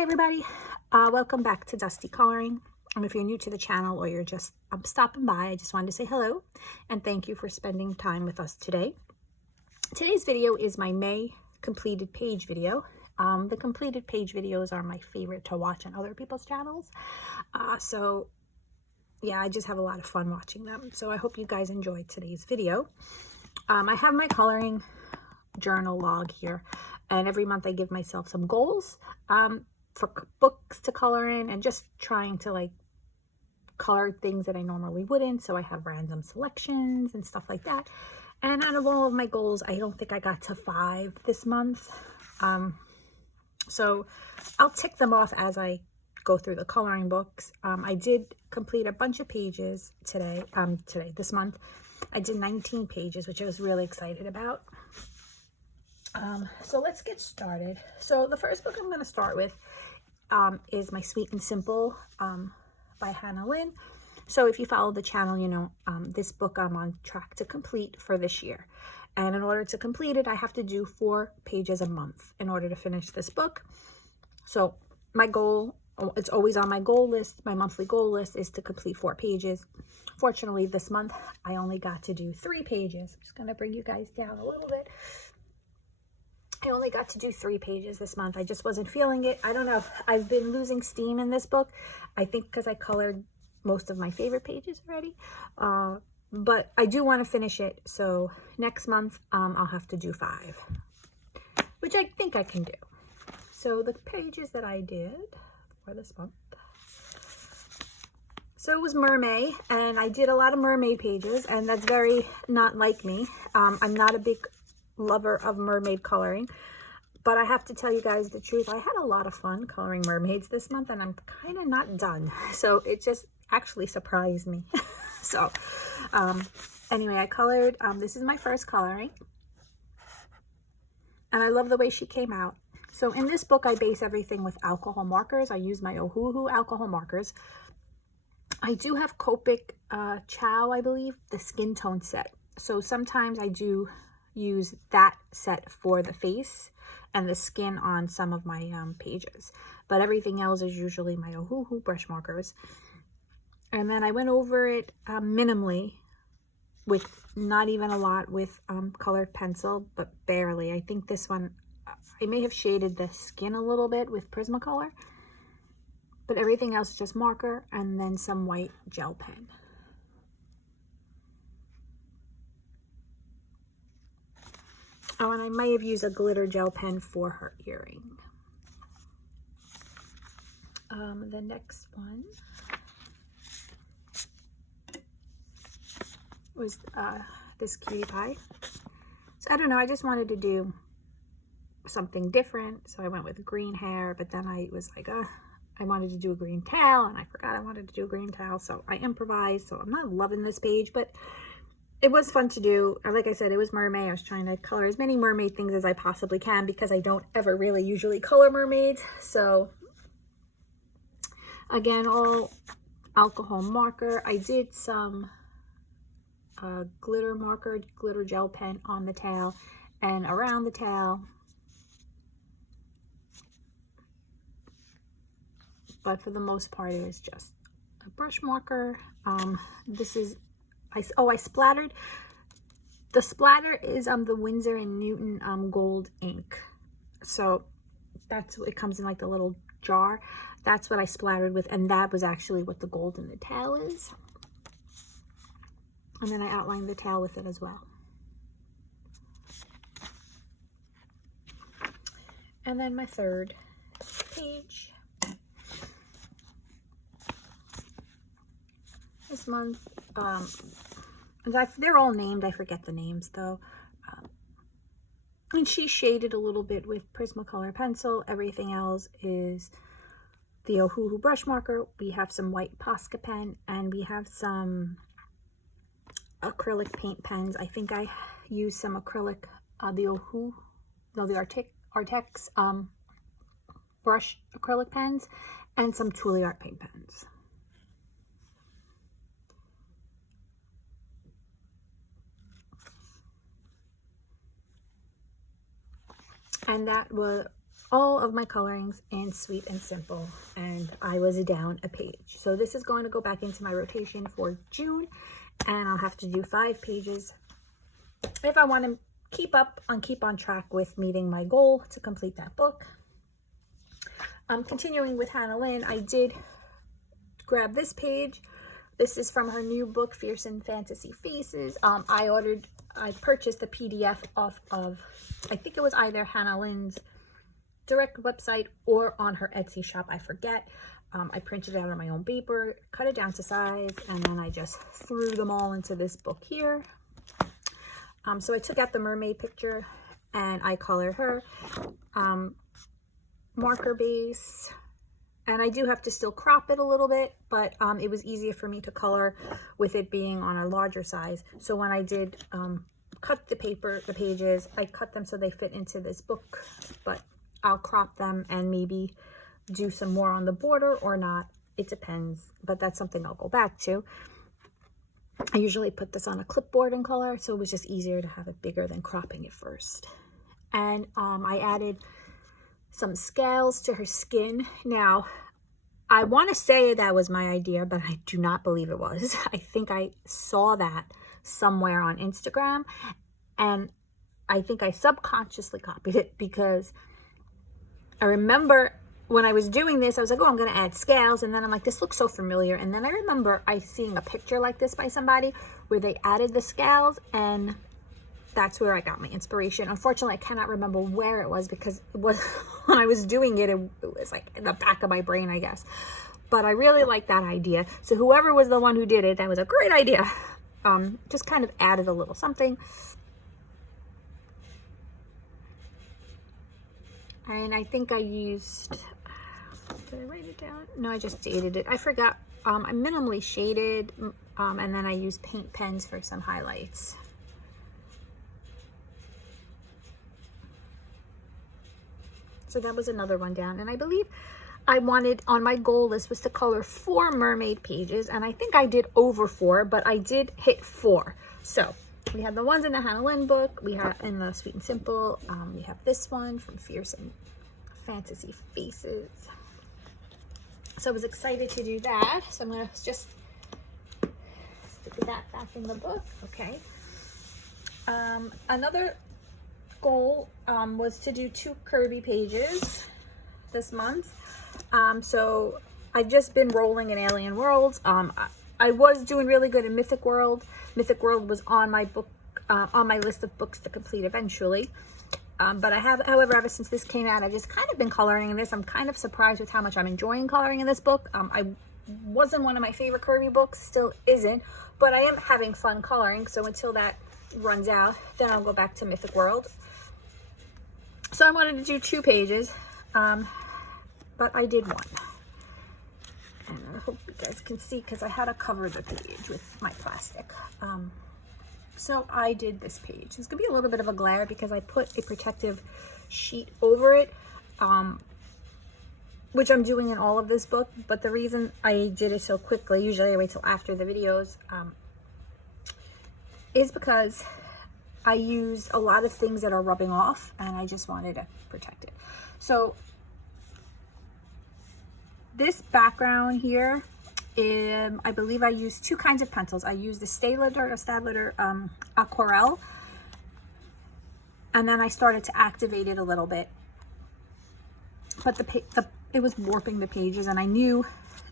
Hi everybody, welcome back to Dusty Coloring. If you're new to the channel or you're just stopping by, I just wanted to say hello and thank you for spending time with us today. Today's video is my May completed page video. The completed page videos are my favorite to watch on other people's channels. So yeah, I just have a lot of fun watching them. So I hope you guys enjoyed today's video. I have my coloring journal log here, and every month I give myself some goals for books to color in, and just trying to like color things that I normally wouldn't. So I have random selections and stuff like that. And out of all of my goals, I don't think I got to 5 this month. So I'll tick them off as I go through the coloring books. I did complete a bunch of pages this month. I did 19 pages, which I was really excited about. So let's get started. So the first book I'm going to start with is My Sweet and Simple by Lynn. So if you follow the channel, you know this book I'm on track to complete for this year. And in order to complete it, I have to do 4 pages a month in order to finish this book. So my goal, it's always on my goal list, my monthly goal list is to complete 4 pages. Fortunately, this month, I only got to do 3 pages. I'm just going to bring you guys down a little bit. I only got to do 3 pages this month. I just wasn't feeling it. I don't know. I've been losing steam in this book. I think because I colored most of my favorite pages already. But I do want to finish it. So next month, I'll have to do 5, which I think I can do. So the pages that I did for this month. So it was Mermaid, and I did a lot of Mermaid pages, and that's very not like me. I'm not a big lover of mermaid coloring, but I have to tell you guys the truth. I had a lot of fun coloring mermaids this month, and I'm kind of not done. So it just actually surprised me. So anyway, I colored, this is my first coloring, and I love the way she came out. So in this book, I base everything with alcohol markers. I use my Ohuhu alcohol markers. I do have Copic Chow, I believe, the skin tone set. So sometimes I do use that set for the face and the skin on some of my pages. But everything else is usually my Ohuhu brush markers. And then I went over it minimally with not even a lot with colored pencil, but barely. I think this one, I may have shaded the skin a little bit with Prismacolor. But everything else is just marker and then some white gel pen. Oh, and I might have used a glitter gel pen for her earring. The next one was this cutie pie. So I don't know, I just wanted to do something different. So I went with green hair, but then I was like, I wanted to do a green towel, and I forgot I wanted to do a green towel, so I improvised. So I'm not loving this page, but it was fun to do. Like I said, it was Mermaid. I was trying to color as many mermaid things as I possibly can because I don't ever really usually color mermaids. So again, all alcohol marker. I did some glitter marker, glitter gel pen on the tail and around the tail. But for the most part, it was just a brush marker. This is, I splattered. The splatter is the Winsor & Newton gold ink. So that's, it comes in like the little jar. That's what I splattered with, and that was actually what the gold in the tail is. And then I outlined the tail with it as well. And then my third page. This month, they're all named. I forget the names though. And she shaded a little bit with Prismacolor pencil. Everything else is the Ohuhu brush marker. We have some white Posca pen, and we have some acrylic paint pens. I think I used some acrylic, the Artex brush acrylic pens, and some Tooly Art paint pens. And that all of my colorings in Sweet and Simple, and I was down a page. So this is going to go back into my rotation for June, and I'll have to do 5 pages if I want to keep on track with meeting my goal to complete that book. Continuing with Hannah Lynn, I did grab this page. This is from her new book, Fearsome Fantasy Faces. I purchased the PDF off of, I think it was either Hannah Lynn's direct website or on her Etsy shop, I forget. I printed it out on my own paper, cut it down to size, and then I just threw them all into this book here. So I took out the mermaid picture and I colored her. Marker base, and I do have to still crop it a little bit, but it was easier for me to color with it being on a larger size. So when I did cut the pages, I cut them so they fit into this book, but I'll crop them and maybe do some more on the border or not. It depends, but that's something I'll go back to. I usually put this on a clipboard and color, so it was just easier to have it bigger than cropping it first. And I added some scales to her skin. Now, I want to say that was my idea, but I do not believe it was. I think I saw that somewhere on Instagram, and I think I subconsciously copied it, because I remember when I was doing this, I was like, oh, I'm going to add scales. And then I'm like, this looks so familiar. And then I remember seeing a picture like this by somebody where they added the scales, and that's where I got my inspiration. Unfortunately, I cannot remember where it was, because it was when I was doing it, it was like in the back of my brain, I guess. But I really like that idea. So whoever was the one who did it, that was a great idea. Just kind of added a little something. And I think I used, did I write it down? No, I just dated it. I forgot. I minimally shaded, and then I used paint pens for some highlights. So that was another one down. And I believe I wanted, on my goal list was to color 4 mermaid pages. And I think I did over 4, but I did hit 4. So we have the ones in the Hannah Lynn book. We have in the Sweet and Simple. We have this one from Fearsome Fantasy Faces. So I was excited to do that. So I'm going to just stick that back in the book. Okay. Another goal was to do 2 Kirby pages this month. So I've just been rolling in Alien Worlds. I was doing really good in Mythic World. Mythic World was on my book, on my list of books to complete eventually. But I have, however, ever since this came out, I've just kind of been coloring in this. I'm kind of surprised with how much I'm enjoying coloring in this book. I wasn't one of my favorite Kirby books, still isn't, but I am having fun coloring. So until that runs out, then I'll go back to Mythic World. So I wanted to do 2 pages, but I did 1. And I hope you guys can see, because I had to cover the page with my plastic. So I did this page. It's gonna be a little bit of a glare because I put a protective sheet over it, which I'm doing in all of this book. But the reason I did it so quickly, usually I wait till after the videos, is because I use a lot of things that are rubbing off, and I just wanted to protect it. So this background here, I believe I used 2 kinds of pencils. I used the Stadler Aquarelle, and then I started to activate it a little bit. But it was warping the pages, and I knew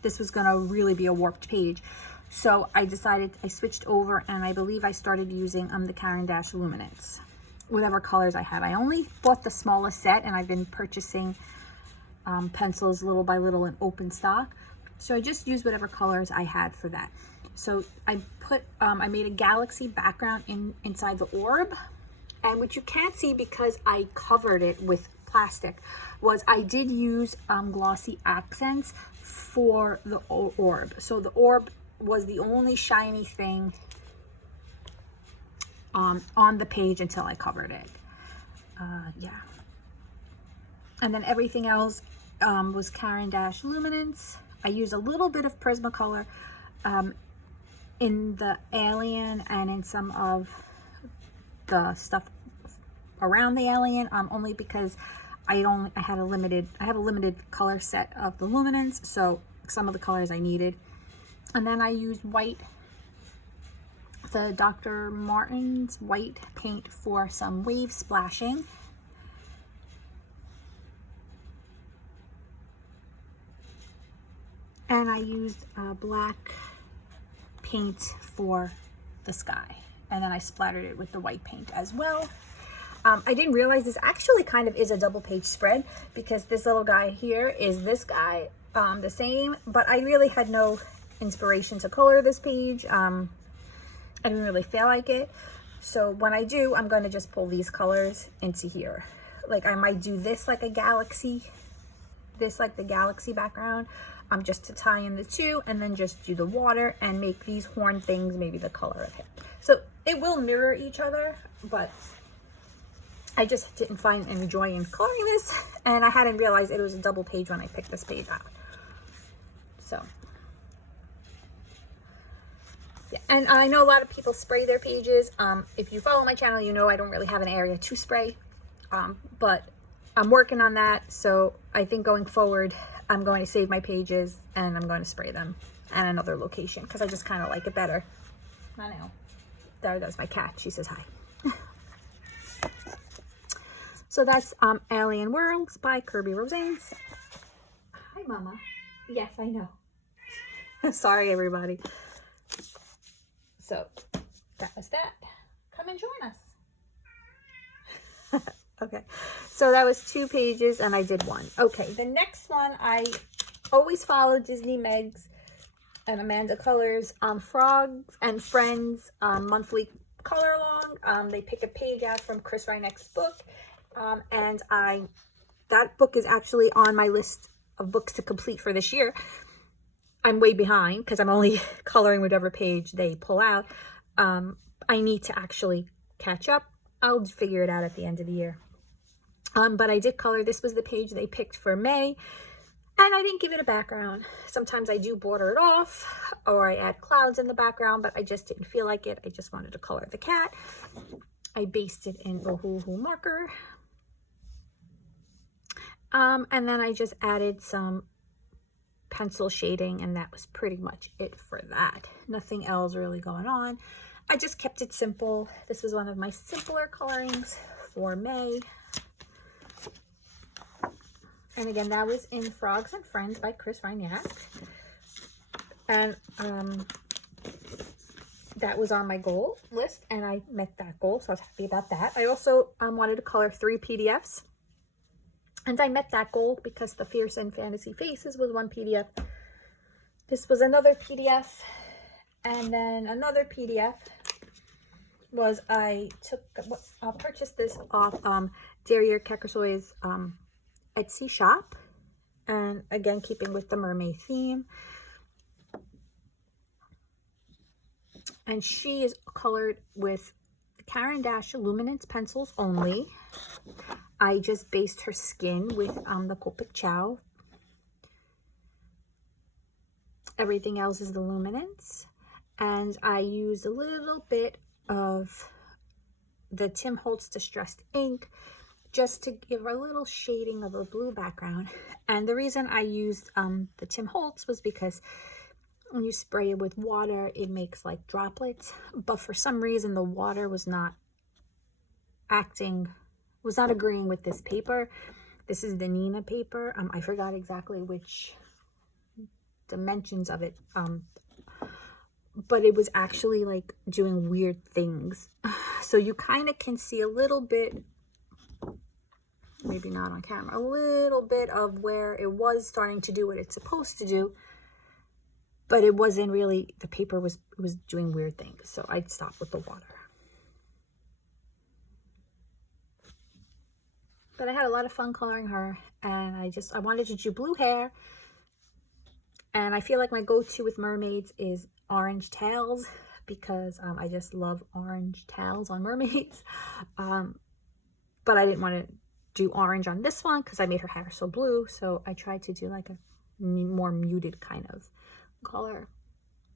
this was going to really be a warped page. So I decided, I switched over, and I believe I started using the Caran d'Ache Luminance, whatever colors I have. I only bought the smallest set, and I've been purchasing pencils little by little in open stock. So I just used whatever colors I had for that. So I put, I made a galaxy background inside the orb. And what you can't see because I covered it with plastic was I did use glossy accents for the orb. So the orb was the only shiny thing on the page until I covered it. Yeah. And then everything else was Caran d'Ache Luminance. I used a little bit of Prismacolor in the alien and in some of the stuff around the alien, only because I have a limited color set of the luminance, so some of the colors I needed. And then I used white, the Dr. Martin's white paint for some wave splashing. And I used black paint for the sky. And then I splattered it with the white paint as well. I didn't realize this actually kind of is a double page spread, because this little guy here is this guy, the same, but I really had no inspiration to color this page. I didn't really feel like it. So when I do, I'm going to just pull these colors into here. Like I might do this like a galaxy, this like the galaxy background, just to tie in the two, and then just do the water and make these horn things maybe the color of him. So it will mirror each other, but I just didn't find any joy in coloring this, and I hadn't realized it was a double page when I picked this page out. So yeah, and I know a lot of people spray their pages. If you follow my channel, you know I don't really have an area to spray, but I'm working on that. So I think going forward, I'm going to save my pages and I'm going to spray them at another location, because I just kind of like it better. I know. That's my cat. She says hi. So that's Alien Worlds by Kirby Rosanes. Hi, Mama. Yes, I know. Sorry, everybody. So that was that. Come and join us. Okay, so that was 2 pages and I did 1. Okay, the next one, I always follow Disney Megs and Amanda Colors Frogs and Friends monthly color along. They pick a page out from Chris Reinek's book, and that book is actually on my list of books to complete for this year. I'm way behind because I'm only coloring whatever page they pull out. I need to actually catch up. I'll figure it out at the end of the year. But I did color. This was the page they picked for May, and I didn't give it a background. Sometimes I do border it off, or I add clouds in the background, but I just didn't feel like it. I just wanted to color the cat. I based it in Ohuhu marker. And then I just added some pencil shading, and that was pretty much it for that. Nothing else really going on. I just kept it simple. This was one of my simpler colorings for May. And again, that was in Frogs and Friends by Chris Reinek. And that was on my goal list, and I met that goal, so I was happy about that. I also wanted to color 3 PDFs, and I met that goal because the Fearsome Fantasy Faces was 1 PDF. This was another PDF, and then another PDF was I purchased this off Derriere Kekersoy's Etsy shop, and again keeping with the mermaid theme, and she is colored with Caran d'Ache Luminance pencils only. I just based her skin with the Copic Chow. Everything else is the Luminance, and I used a little bit of the Tim Holtz Distressed ink just to give a little shading of a blue background. And the reason I used the Tim Holtz was because when you spray it with water, it makes like droplets, but for some reason the water was not agreeing with this paper. This is the Nina paper. I forgot exactly which dimensions of it, but it was actually like doing weird things. So you kind of can see a little bit, maybe not on camera, a little bit of where it was starting to do what it's supposed to do, but it wasn't really, the paper was doing weird things. So I'd stop with the water. But I had a lot of fun coloring her, and I wanted to do blue hair, and I feel like my go-to with mermaids is orange tails, because I just love orange tails on mermaids. But I didn't want to do orange on this one because I made her hair so blue, so I tried to do like a more muted kind of color.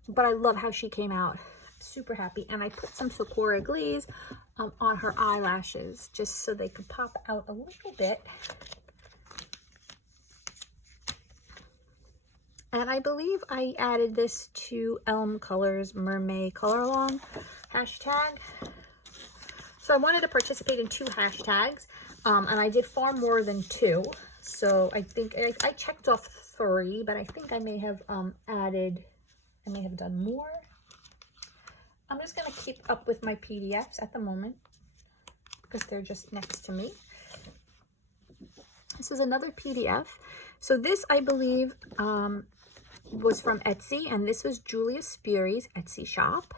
But I love how she came out. Super happy. And I put some Sakura glaze on her eyelashes just so they could pop out a little bit. And I believe I added this to Elm Colors Mermaid Color Along hashtag. So I wanted to participate in 2 hashtags, and I did far more than 2. So I think I checked off 3, but I think I may have added, I may have done more. I'm just going to keep up with my PDFs at the moment because they're just next to me. This is another PDF. So this, I believe, was from Etsy, and this was Julia Speary's Etsy shop.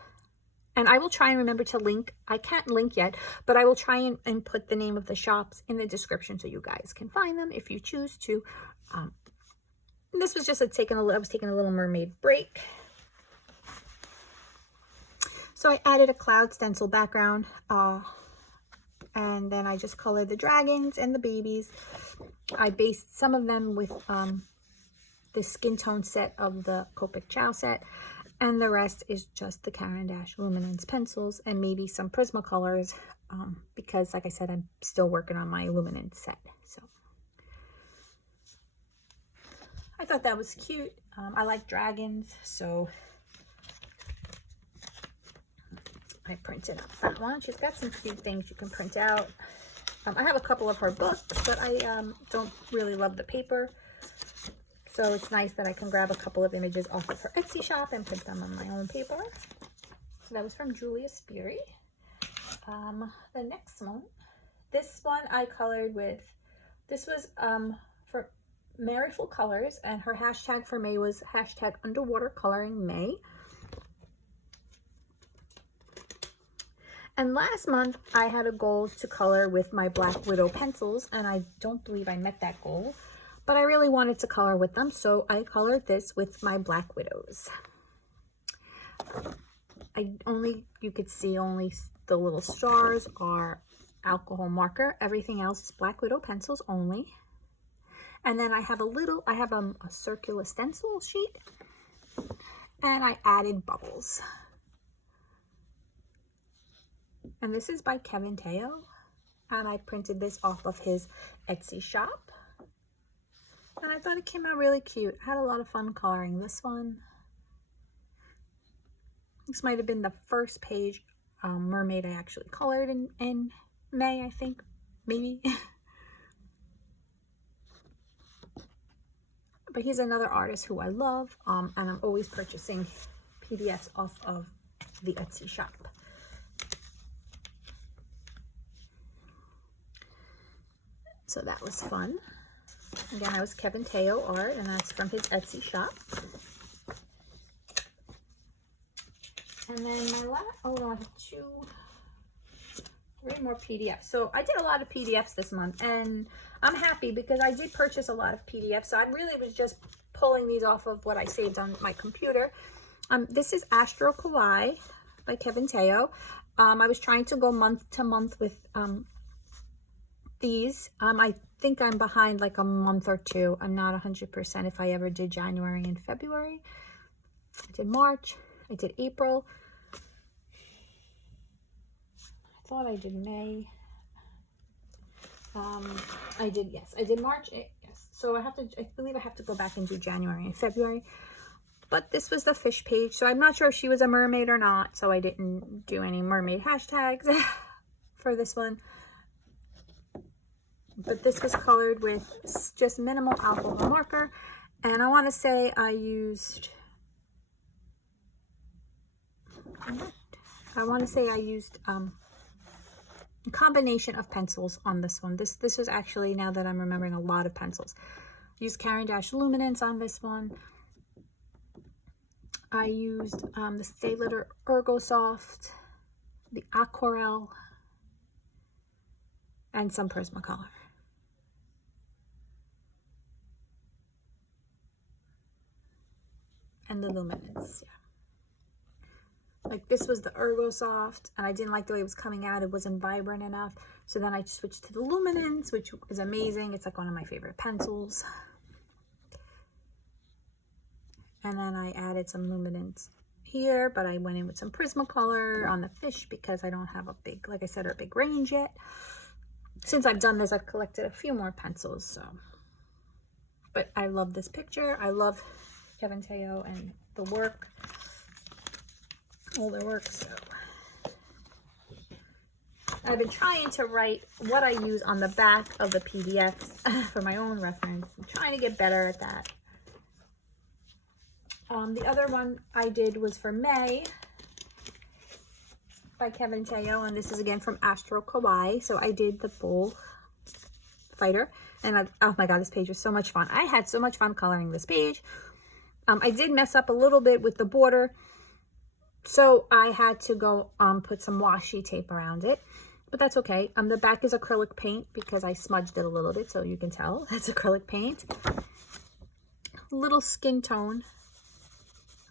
And I will try and remember to link. I can't link yet, but I will try and put the name of the shops in the description so you guys can find them if you choose to. This was just I was taking a little mermaid break. So I added a cloud stencil background, and then I just colored the dragons and the babies. I based some of them with the skin tone set of the Copic Chow set, and the rest is just the Caran d'Ache Luminance pencils and maybe some Prismacolors, because like I said, I'm still working on my Luminance set. So I thought that was cute. I like dragons, so I printed out that one. She's got some cute things you can print out. I have a couple of her books, but I don't really love the paper. So it's nice that I can grab a couple of images off of her Etsy shop and print them on my own paper. So that was from Julia Speary. The next one, this one I colored with, this was for Maryful Colors, and her hashtag for May was hashtag underwater coloring May. And last month I had a goal to color with my Black Widow pencils, and I don't believe I met that goal. But I really wanted to color with them, so I colored this with my Black Widows. You could see only the little stars are alcohol marker. Everything else is Black Widow pencils only. And then I have a circular stencil sheet, and I added bubbles. And this is by Kevin Teo, and I printed this off of his Etsy shop. And I thought it came out really cute. I had a lot of fun coloring this one. This might have been the first page mermaid I actually colored in May, I think, maybe. But he's another artist who I love, and I'm always purchasing PDFs off of the Etsy shop. So that was fun. Again, that was Kevin Teo art, and that's from his Etsy shop. And then my last, oh no, I have 3 more PDFs. So I did a lot of PDFs this month, and I'm happy because I did purchase a lot of PDFs. So I really was just pulling these off of what I saved on my computer. This is Astro Kawaii by Kevin Teo. I was trying to go month to month with these. I think I'm behind like a month or 2. I'm not 100% if I ever did January and February. I did March. I did April. I thought I did May. I did March. Yes. So I believe I have to go back and do January and February. But this was the fish page. So I'm not sure if she was a mermaid or not. So I didn't do any mermaid hashtags for this one. But this was colored with just minimal alcohol marker. And I want to say I used a combination of pencils on this one. This was actually, now that I'm remembering, a lot of pencils. Used Caran d'Ache Luminance on this one. I used the Stay Litter Ergo Soft, the Aquarelle, and some Prismacolor. And the Luminance, yeah. Like this was the Ergo Soft, and I didn't like the way it was coming out. It wasn't vibrant enough. So then I switched to the Luminance, which is amazing. It's like one of my favorite pencils. And then I added some Luminance here, but I went in with some Prismacolor on the fish because I don't have a big, like I said, a big range yet. Since I've done this, I've collected a few more pencils, so. But I love this picture. I love Kevin, Teo, and the work, all their work. So I've been trying to write what I use on the back of the PDFs for my own reference. I'm trying to get better at that. The other one I did was for May by Kevin Teo, and this is again from Astro Kawaii. So I did the bull fighter, and oh my god, this page was so much fun. I had so much fun coloring this page. I did mess up a little bit with the border, so I had to go put some washi tape around it, but that's okay. The back is acrylic paint because I smudged it a little bit, so you can tell it's acrylic paint. Little skin tone,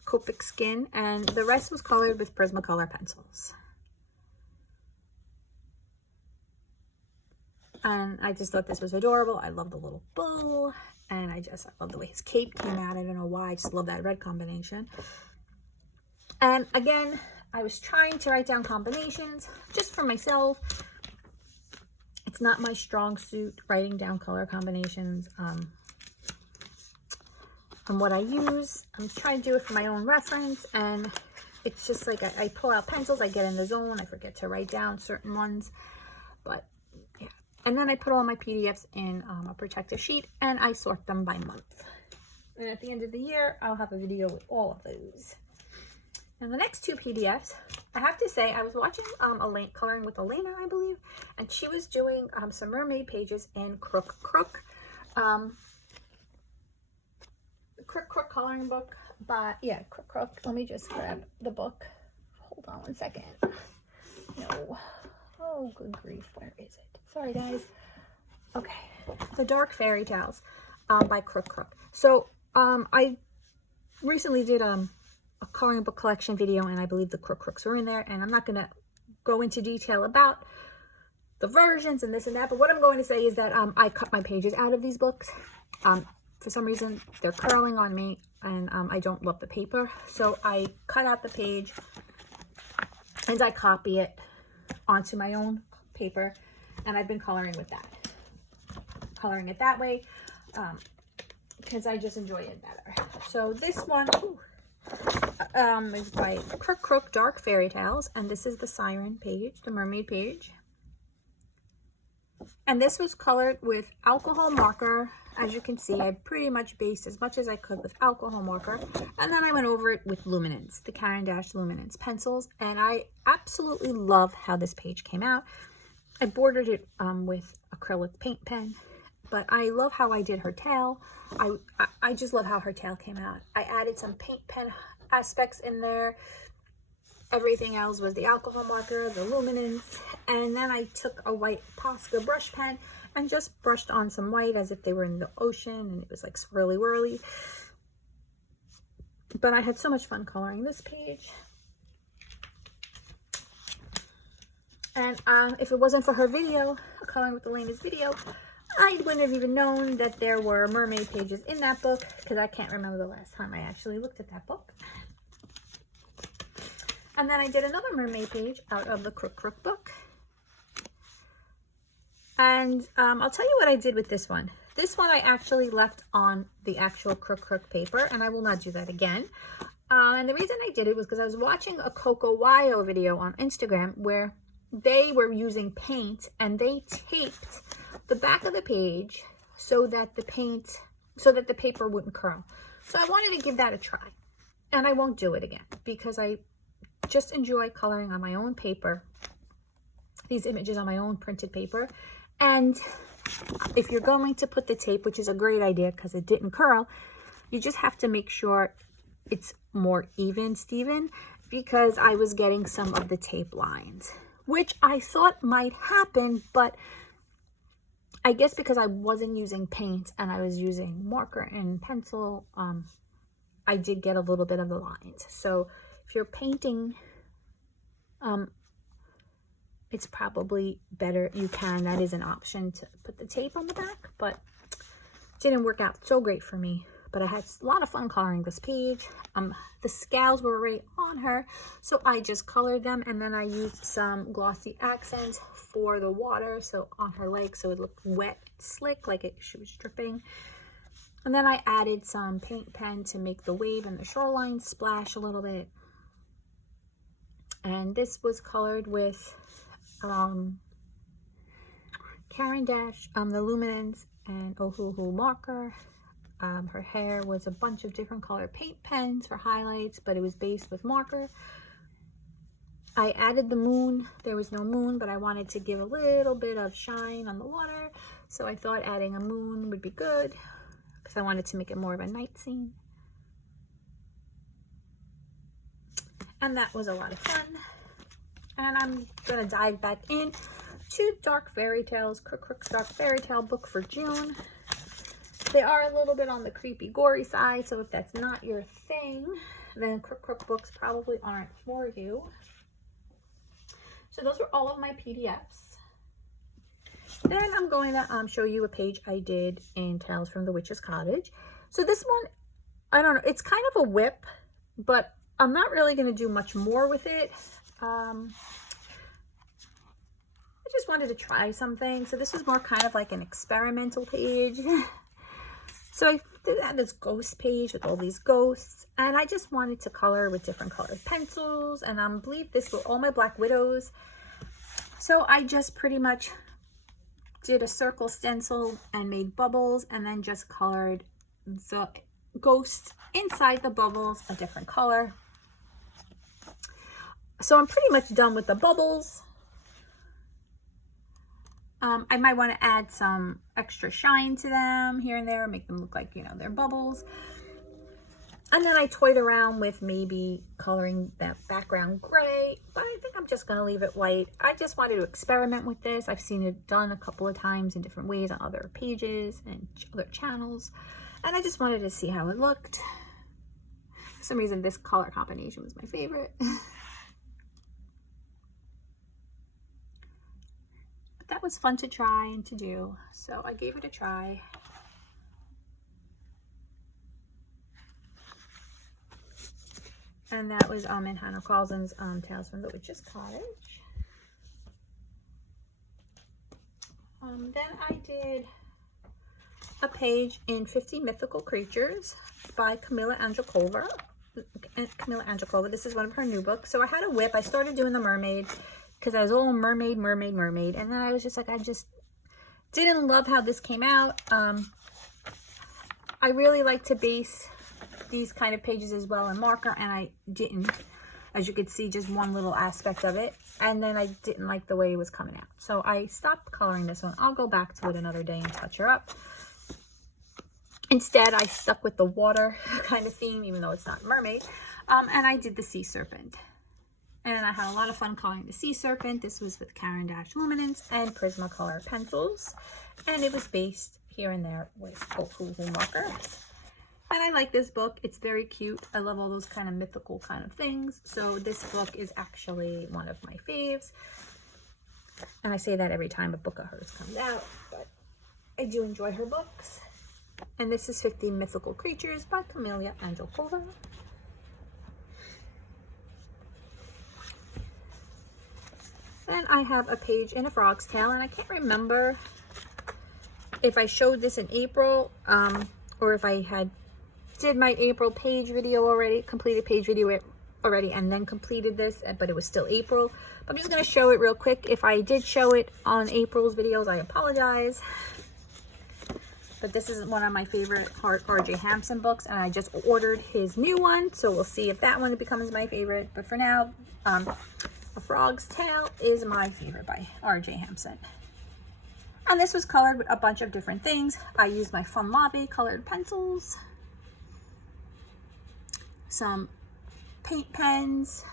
Copic skin, and the rest was colored with Prismacolor pencils. And I just thought this was adorable. I love the little bull, and I love the way his cape came out. I don't know why, I just love that red combination. And again, I was trying to write down combinations just for myself. It's not my strong suit, writing down color combinations from what I use. I'm trying to do it for my own reference, and it's just like I pull out pencils, I get in the zone, I forget to write down certain ones, but yeah. And then I put all my PDFs in a protective sheet, and I sort them by month. And at the end of the year, I'll have a video with all of those. And the next two PDFs, I have to say, I was watching Elaine, Coloring with Elena, I believe, and she was doing some mermaid pages in Crook. Crook coloring book by, yeah, Crook. Let me just grab the book. Hold on one second. No. Oh, good grief. Where is it? Sorry, guys. Okay. The Dark Fairy Tales by Crook. So, I recently did a coloring book collection video, and I believe the Crooks were in there, and I'm not going to go into detail about the versions and this and that, but what I'm going to say is that I cut my pages out of these books. For some reason, they're curling on me, and I don't love the paper. So I cut out the page, and I copy it onto my own paper, and I've been coloring with that. Coloring it that way, because I just enjoy it better. So this one is by Crook Dark Fairy Tales, and this is the siren page, the mermaid page. And this was colored with alcohol marker. As you can see, I pretty much based as much as I could with alcohol marker. And then I went over it with Luminance, the Caran d'Ache Luminance pencils. And I absolutely love how this page came out. I bordered it with acrylic paint pen. But I love how I did her tail. I just love how her tail came out. I added some paint pen aspects in there. Everything else was the alcohol marker, the luminance, and then I took a white Posca brush pen and just brushed on some white as if they were in the ocean, and it was like swirly whirly. But I had so much fun coloring this page. And if it wasn't for her video, Coloring with Elena's video, I wouldn't have even known that there were mermaid pages in that book, because I can't remember the last time I actually looked at that book. And then I did another mermaid page out of the Crook book. And I'll tell you what I did with this one. This one I actually left on the actual Crook paper, and I will not do that again. And the reason I did it was because I was watching a Coco Wayo video on Instagram where they were using paint, and they taped the back of the page so that the paper wouldn't curl. So I wanted to give that a try. And I won't do it again because I just enjoy coloring on my own paper, these images on my own printed paper. And if you're going to put the tape, which is a great idea because it didn't curl, you just have to make sure it's more even, Steven, because I was getting some of the tape lines, which I thought might happen, but I guess because I wasn't using paint and I was using marker and pencil, I did get a little bit of the lines. So if you're painting, it's probably better. That is an option to put the tape on the back, but it didn't work out so great for me. But I had a lot of fun coloring this page. The scales were already on her, so I just colored them, and then I used some glossy accents for the water, so on her legs, so it looked wet, slick, like she was dripping. And then I added some paint pen to make the wave and the shoreline splash a little bit. And this was colored with Caran d'Ache, the Luminance, and Ohuhu marker. Her hair was a bunch of different color paint pens for highlights, but it was based with marker. I added the moon. There was no moon, but I wanted to give a little bit of shine on the water. So I thought adding a moon would be good because I wanted to make it more of a night scene. And that was a lot of fun. And I'm going to dive back in to Dark Fairy Tales, Crook's Dark Fairy Tale book for June. They are a little bit on the creepy, gory side, so if that's not your thing, then Crook books probably aren't for you. So those were all of my PDFs. Then I'm going to show you a page I did in Tales from the Witch's Cottage. So this one, I don't know, it's kind of a whip, but I'm not really going to do much more with it. I just wanted to try something. So this was more kind of like an experimental page. So I did have this ghost page with all these ghosts, and I just wanted to color with different colored pencils, and I believe this were all my Black Widows. So I just pretty much did a circle stencil and made bubbles, and then just colored the ghosts inside the bubbles a different color. So I'm pretty much done with the bubbles. I might want to add some extra shine to them here and there, make them look like, you know, they're bubbles. And then I toyed around with maybe coloring that background gray, but I think I'm just going to leave it white. I just wanted to experiment with this. I've seen it done a couple of times in different ways on other pages and other channels, and I just wanted to see how it looked. For some reason, this color combination was my favorite. That was fun to try and to do, so I gave it a try. And that was in Hannah Carlson's Tales from the Witch's Cottage. Then I did a page in 50 Mythical Creatures by Camilla Angelkova. This is one of her new books. So I had a whip. I started doing the mermaid, because I was all mermaid, and then I was just like, I just didn't love how this came out. I really like to base these kind of pages as well in marker, and I didn't, as you could see, just one little aspect of it, and then I didn't like the way it was coming out, so I stopped coloring this one. I'll go back to it another day and touch her up. Instead, I stuck with the water kind of theme, even though it's not mermaid, and I did the sea serpent. And I had a lot of fun coloring the sea serpent. This was with Caran d'Ache Luminance and Prismacolor pencils. And it was based here and there with Ohuhu markers. And I like this book. It's very cute. I love all those kind of mythical kind of things. So this book is actually one of my faves. And I say that every time a book of hers comes out. But I do enjoy her books. And this is 50 Mythical Creatures by Camilla Angelkova. Then I have a page in A Frog's Tale, and I can't remember if I showed this in April, or if I did my April page video already, completed page video already, and then completed this, but it was still April. But I'm just going to show it real quick. If I did show it on April's videos, I apologize. But this is one of my favorite R.J. Hampson books, and I just ordered his new one, so we'll see if that one becomes my favorite. But for now, A Frog's Tale is my favorite by R.J. Hampson. And this was colored with a bunch of different things. I used my Fun Lobby colored pencils, some paint pens,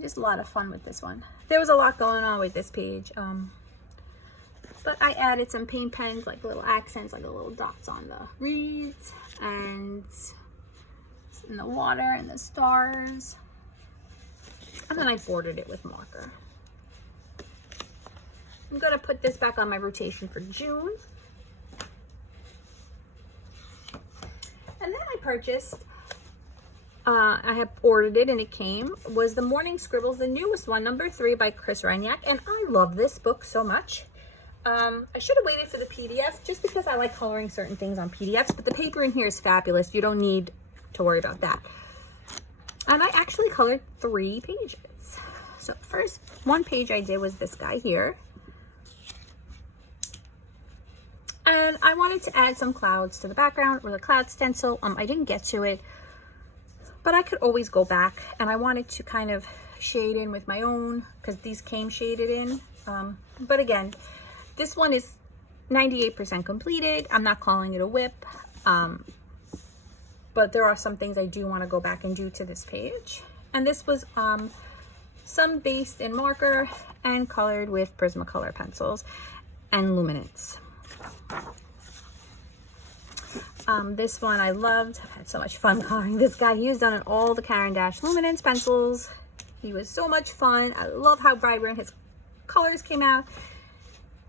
just a lot of fun with this one. There was a lot going on with this page, but I added some paint pens, like little accents, like little dots on the reeds, and in the water and the stars, and then I bordered it with marker. I'm going to put this back on my rotation for June. And then I purchased, I have ordered it and it came, was the Morning Scribbles, the newest one, number 3 by Chris Reiniak, and I love this book so much. I should have waited for the PDF just because I like coloring certain things on PDFs, but the paper in here is fabulous. You don't need to worry about that. And I actually colored 3 pages. So first one page I did was this guy here. And I wanted to add some clouds to the background with a cloud stencil. I didn't get to it, but I could always go back, and I wanted to kind of shade in with my own because these came shaded in. But again, this one is 98% completed. I'm not calling it a whip, but there are some things I do want to go back and do to this page. And this was some based in marker and colored with Prismacolor pencils and luminance. This one I loved. I had so much fun coloring this guy. He was done in all the Caran d'Ache luminance pencils. He was so much fun. I love how vibrant his colors came out.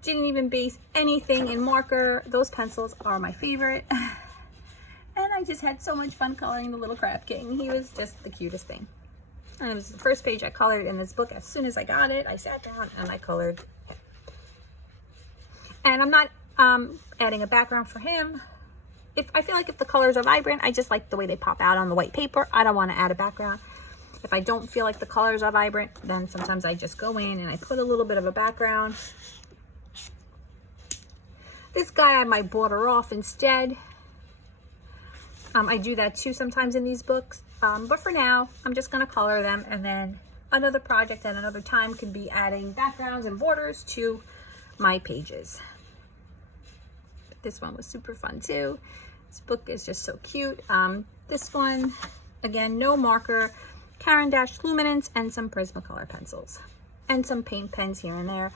Didn't even base anything in marker. Those pencils are my favorite. And I just had so much fun coloring the little crab king. He was just the cutest thing. And it was the first page I colored in this book. As soon as I got it, I sat down and I colored him. And I'm not adding a background for him. If I feel like if the colors are vibrant, I just like the way they pop out on the white paper. I don't want to add a background. If I don't feel like the colors are vibrant, then sometimes I just go in and I put a little bit of a background. This guy I might border off instead. I do that too sometimes in these books. But for now, I'm just going to color them, and then another project at another time could be adding backgrounds and borders to my pages. But this one was super fun too. This book is just so cute. This one, again, no marker, Caran d'Ache luminance, and some Prismacolor pencils. And some paint pens here and there,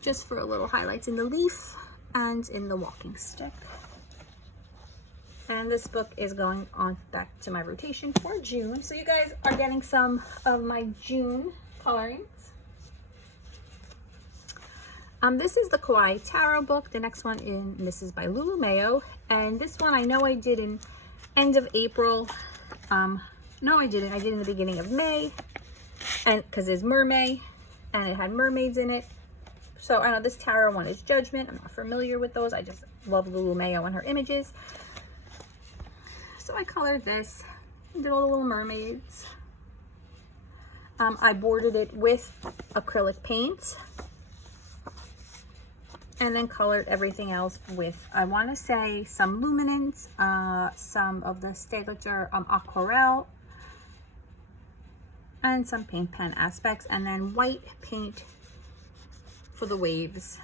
just for a little highlights in the leaf and in the walking stick. And this book is going on back to my rotation for June. So you guys are getting some of my June colorings. This is the Kawaii Tarot book. The next one this is by Lulu Mayo. And this one I know I did in end of April. No, I didn't. I did in the beginning of May. And because it's Mermaid and it had mermaids in it. So I know this tarot one is Judgment. I'm not familiar with those. I just love Lulu Mayo and her images. So I colored this, did all the little mermaids. I bordered it with acrylic paints and then colored everything else with, I want to say, some luminance, some of the Staedtler aquarelle, and some paint pen aspects, and then white paint for the waves.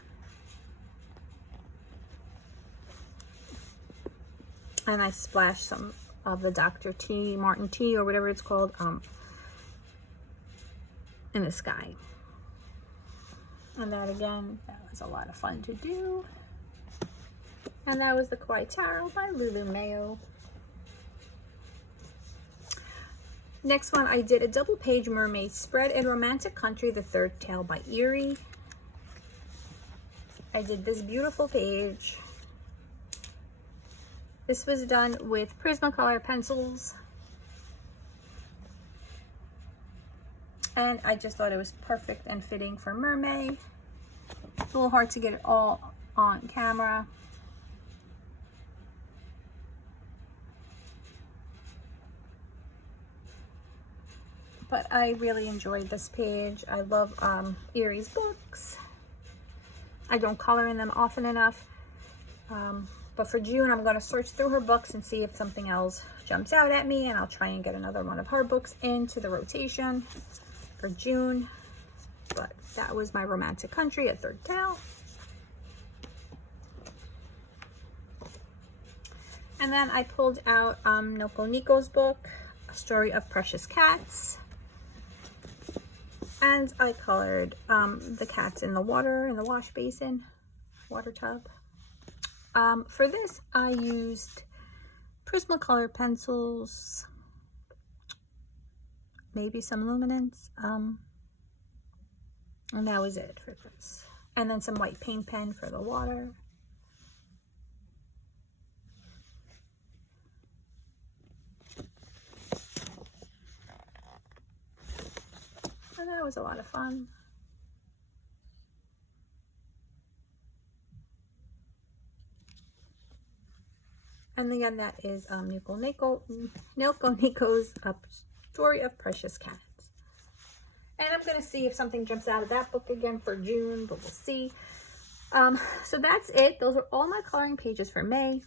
And I splashed some of the Dr. T, Martin T, or whatever it's called, in the sky. And that, again, that was a lot of fun to do. And that was the Kawaii Tarot by Lulu Mayo. Next one, I did a double page mermaid spread in Romantic Country, the Third Tale by Erie. I did this beautiful page. This was done with Prismacolor pencils. And I just thought it was perfect and fitting for Mermaid. It's a little hard to get it all on camera. But I really enjoyed this page. I love Erie's books. I don't color in them often enough. But for June, I'm going to search through her books and see if something else jumps out at me. And I'll try and get another one of her books into the rotation for June. But that was my Romantic Country, a Third Tale. And then I pulled out Nelco Neco's book, A Story of Precious Cats. And I colored the cats in the water, in the wash basin, water tub. For this, I used Prismacolor pencils, maybe some luminance, and that was it for this. And then some white paint pen for the water. And that was a lot of fun. And again, that is Nelco Neco's Story of Precious Cats. And I'm going to see if something jumps out of that book again for June, but we'll see. So that's it. Those are all my coloring pages for May.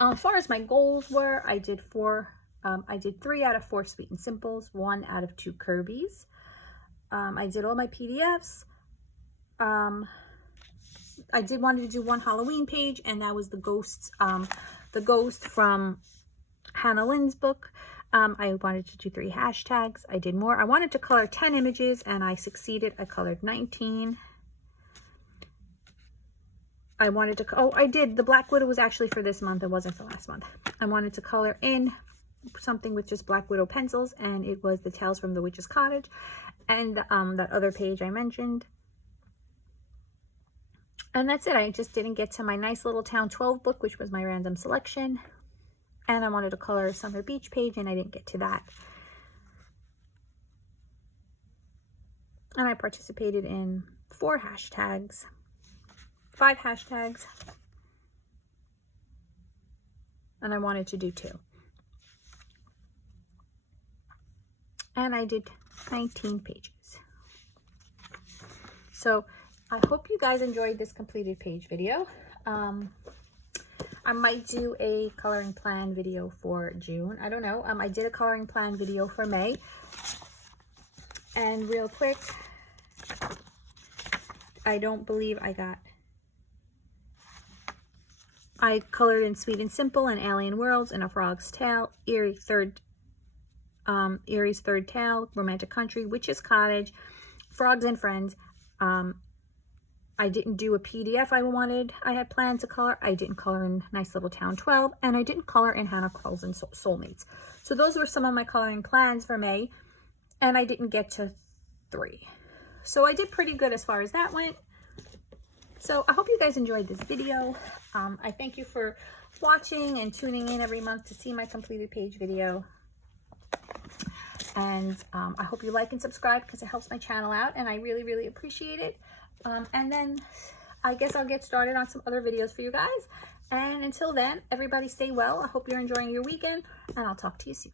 As far as my goals were, I did 3 out of 4 Sweet and Simples, 1 out of 2 Kirby's. I did all my PDFs. I did want to do 1 Halloween page, and that was the ghost from Hannah Lynn's book. I wanted to do 3 hashtags. I did more. I wanted to color 10 images, and I succeeded. I colored 19. I wanted to, oh, I did. The Black Widow was actually for this month. It wasn't for last month. I wanted to color in something with just Black Widow pencils, and it was the Tales from the Witch's Cottage, and that other page I mentioned. And that's it. I just didn't get to my nice little Town 12 book, which was my random selection. And I wanted to color a Summer Beach page, and I didn't get to that. And I participated in 4 hashtags, 5 hashtags, and I wanted to do 2. And I did 19 pages. So I hope you guys enjoyed this completed page video. I might do a coloring plan video for June. I don't know. I did a coloring plan video for May. And real quick, I don't believe I colored in Sweet and Simple and Alien Worlds and A Frog's Tale, Eerie's Third Tale, Romantic Country, Witch's Cottage, Frogs and Friends. I didn't do a PDF I had planned to color. I didn't color in Nice Little Town 12, and I didn't color in Hannah Quarles and Soulmates. So those were some of my coloring plans for May, and I didn't get to 3. So I did pretty good as far as that went. So I hope you guys enjoyed this video. I thank you for watching and tuning in every month to see my completed page video. And I hope you like and subscribe because it helps my channel out, and I really, really appreciate it. And then I guess I'll get started on some other videos for you guys. And until then, everybody stay well. I hope you're enjoying your weekend, and I'll talk to you soon.